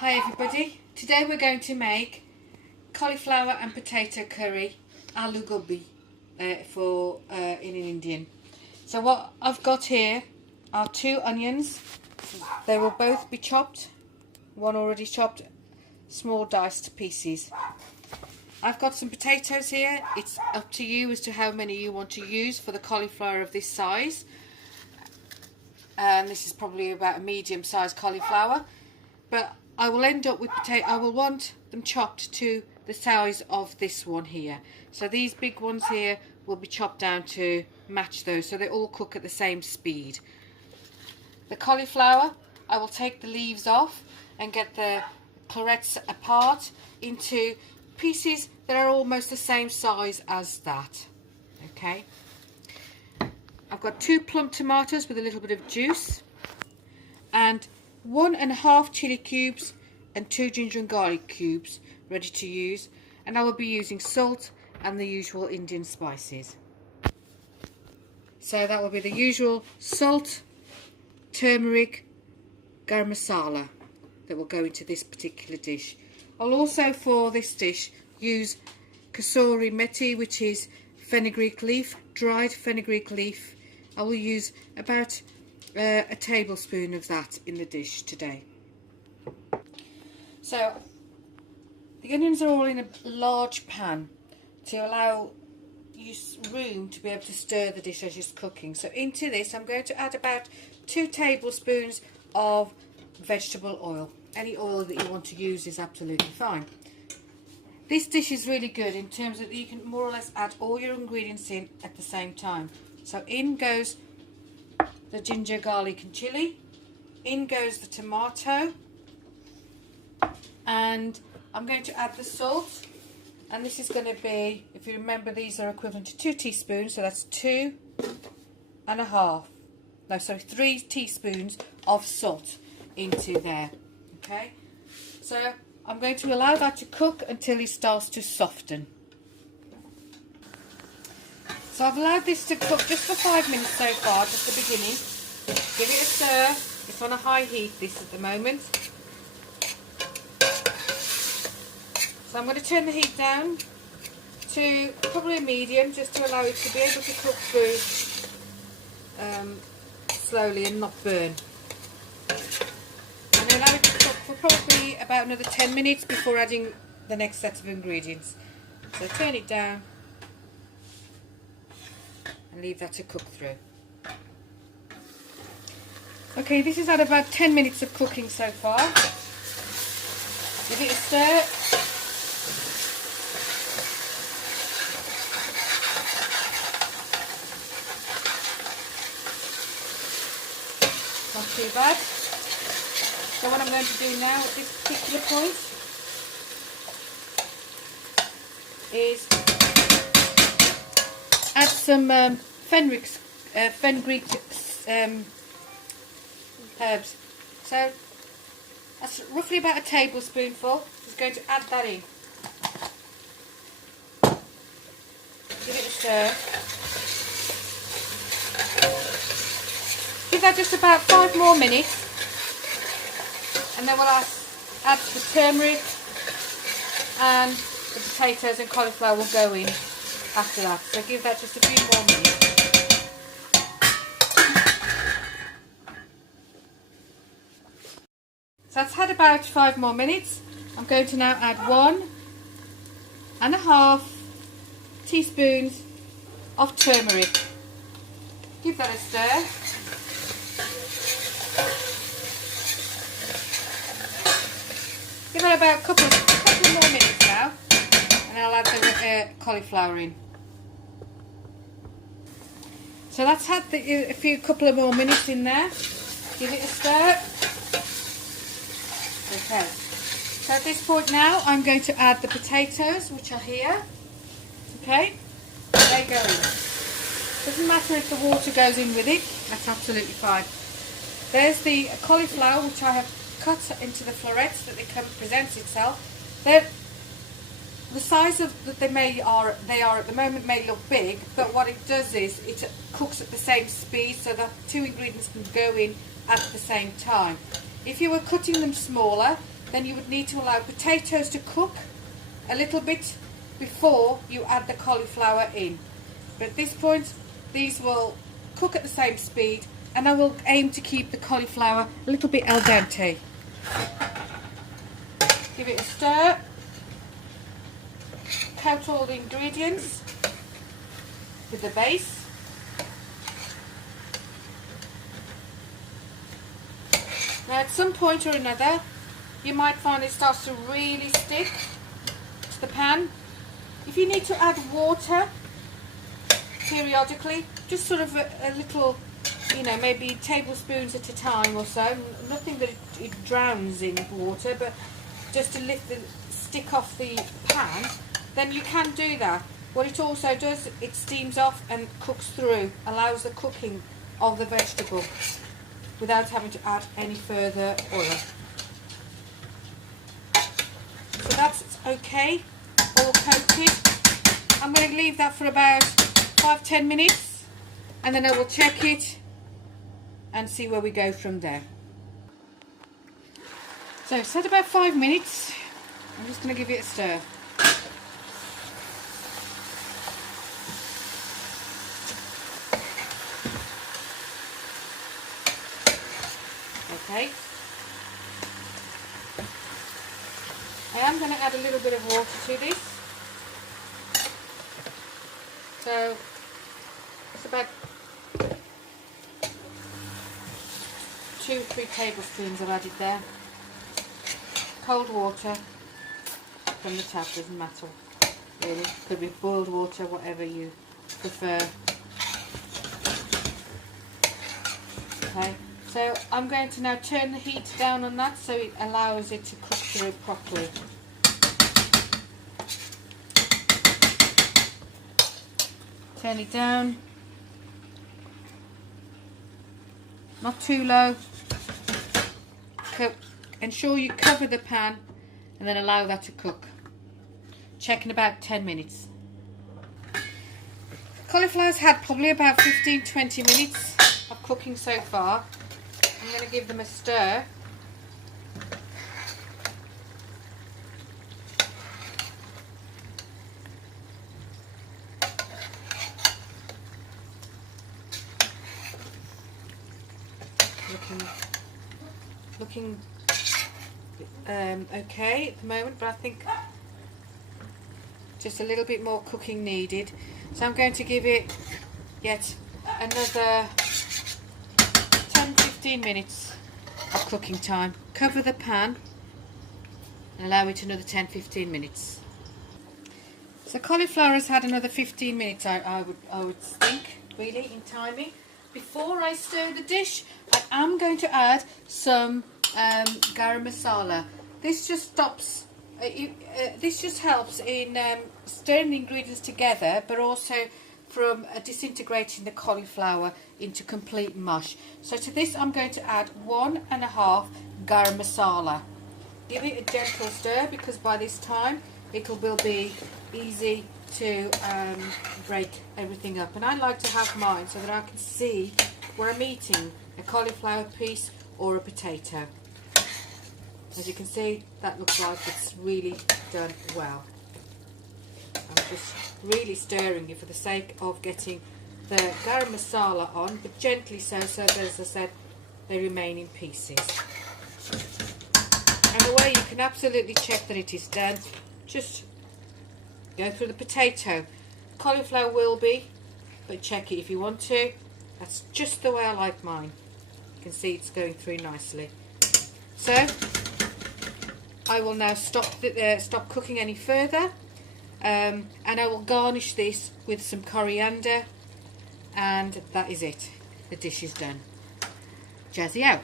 Hi everybody, today we're going to make cauliflower and potato curry aloo gobi in Indian. So what I've got here are 2 onions. They will both be chopped, one already chopped, small diced pieces. I've got some potatoes here. It's up to you as to how many you want to use for the cauliflower of this size. And this is probably about a medium sized cauliflower, but I will end up with I will want them chopped to the size of this one here. So these big ones here will be chopped down to match those, so they all cook at the same speed. The cauliflower, I will take the leaves off and get the clarets apart into pieces that are almost the same size as that. Okay. I've got 2 plump tomatoes with a little bit of juice, and 1½ chili cubes and 2 ginger and garlic cubes ready to use, and I will be using salt and the usual Indian spices. So that will be the usual salt, turmeric, garam masala that will go into this particular dish. I'll also, for this dish, use kasuri methi, which is fenugreek leaf, dried fenugreek leaf. I will use about a tablespoon of that in the dish today. So the onions are all in a large pan to allow you room to be able to stir the dish as you're cooking. So into this I'm going to add about 2 tablespoons of vegetable oil. Any oil that you want to use is absolutely fine. This dish is really good in terms of you can more or less add all your ingredients in at the same time. So in goes the ginger, garlic and chili, in goes the tomato, and I'm going to add the salt, and this is going to be, if you remember, these are equivalent to 2 teaspoons, so that's 3 teaspoons of salt into there. Okay, so I'm going to allow that to cook until it starts to soften. So I've allowed this to cook just for 5 minutes so far, just the beginning. Give it a stir. It's on a high heat, this at the moment. So I'm going to turn the heat down to probably a medium, just to allow it to be able to cook through slowly and not burn. And allow it to cook for probably about another 10 minutes before adding the next set of ingredients. So turn it down and leave that to cook through. Okay, this has had about 10 minutes of cooking so far. Give it a stir. Not too bad. So what I'm going to do now at this particular point is add some fenugreek herbs. So that's roughly about a tablespoonful. Just going to add that in. Give it a stir. Give that just about 5 more minutes, and then we'll add the turmeric, and the potatoes and cauliflower will go in after that. So give that just a few more minutes. So that's had about 5 more minutes. I'm going to now add 1½ teaspoons of turmeric. Give that a stir. Give it about a couple more minutes now, and I'll add the cauliflower in. So that's had a couple of more minutes in there. Give it a stir. Okay, so at this point now I'm going to add the potatoes, which are here. Okay, they go in. Doesn't matter if the water goes in with it, that's absolutely fine. There's the cauliflower, which I have cut into the florets that it presents itself. The size of that they are at the moment may look big, but what it does is it cooks at the same speed, so that 2 ingredients can go in at the same time. If you were cutting them smaller, then you would need to allow potatoes to cook a little bit before you add the cauliflower in. But at this point, these will cook at the same speed, and I will aim to keep the cauliflower a little bit al dente. Give it a stir, coat all the ingredients with the base. Now at some point or another, you might find it starts to really stick to the pan. If you need to add water periodically, just sort of a little, you know, maybe tablespoons at a time or so, nothing that it drowns in water, but just to lift the stick off the pan, then you can do that. What it also does, it steams off and cooks through, allows the cooking of the vegetable without having to add any further oil. So that's okay, all coated. I'm going to leave that for about 5-10 minutes, and then I will check it and see where we go from there. So it's had about 5 minutes. I'm just going to give it a stir. Okay. I am going to add a little bit of water to this. So it's about 2-3 tablespoons I've added there. Cold water from the tap, doesn't matter really. Could be boiled water, whatever you prefer. Okay. So I'm going to now turn the heat down on that so it allows it to cook through properly. Turn it down. Not too low. Ensure you cover the pan and then allow that to cook. Check in about 10 minutes. Cauliflower's had probably about 15-20 minutes of cooking so far. I'm going to give them a stir. Looking okay at the moment, but I think just a little bit more cooking needed. So I'm going to give it yet another 10-15 minutes of cooking time. Cover the pan and allow it another 10-15 minutes. So cauliflower has had another 15 minutes, I would think, really, in timing. Before I stir the dish, I am going to add some garam masala. This just stops. This just helps in stirring the ingredients together, but also from disintegrating the cauliflower into complete mush. So to this, I'm going to add 1.5 garam masala. Give it a gentle stir because by this time it will be easy to break everything up. And I like to have mine so that I can see where I'm eating a cauliflower piece or a potato. As you can see, that looks like it's really done well. I'm just really stirring it for the sake of getting the garam masala on, but gently so that, as I said, they remain in pieces. And the way you can absolutely check that it is done, just go through the potato. Cauliflower will be, but check it if you want to. That's just the way I like mine. You can see it's going through nicely. So I will now stop cooking any further, and I will garnish this with some coriander, and that is it. The dish is done. Jazzy out.